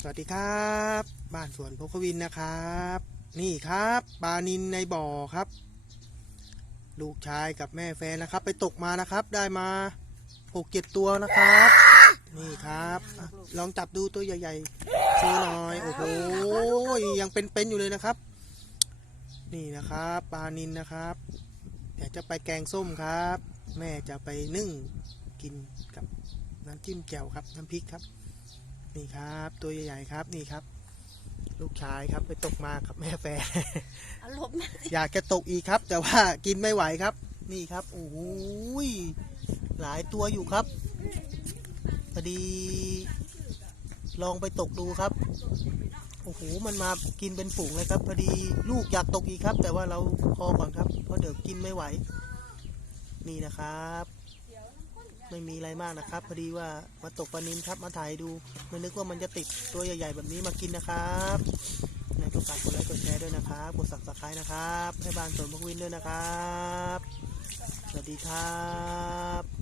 สวัสดีครับ บ้านสวนพกวินนะครับ นี่ครับปลานินในบ่อครับ ลูกชายกับแม่แฟนนะครับ ไปตกมานะครับ ได้มาหกเจ็ดตัวนะครับ นี่ครับ ลองจับดูตัวใหญ่ๆโชว์หน่อยโอ้โหยังเป็นๆอยู่เลยนะครับ นี่นะครับปลานินนะครับเดี๋ยวจะไปแกงส้มครับ แม่จะไปนึ่งกินกับน้ำจิ้มแจ่วครับน้ำพริกครับ นี่ครับ ตัวใหญ่ๆครับนี่ครับ ลูกชายครับไปตกมากับแม่แฟน อารมณ์อยากจะตกอีกครับ แต่ว่ากินไม่ไหวครับ นี่ครับโอ้โหยหลายตัวอยู่ครับพอดี ลองไปตกดูครับโอ้โหมันมากินเป็นฝูงเลยครับพอดีลูกอยากตกอีกครับ แต่ว่าเราพอก่อนครับเพราะเดี๋ยวกินไม่ไหว นี่นะครับ ไม่มีอะไรมากนะครับ พอดีว่ามาตกปลานินครับมาถ่ายดูไม่นึกว่ามันจะติดตัวใหญ่ๆแบบนี้มากินนะครับในก็ฝากกดไลค์กดแชร์ด้วยนะครับกดสับสไครต์นะครับ ให้บ้านสวนพกวินด้วยนะครับ สวัสดีครับ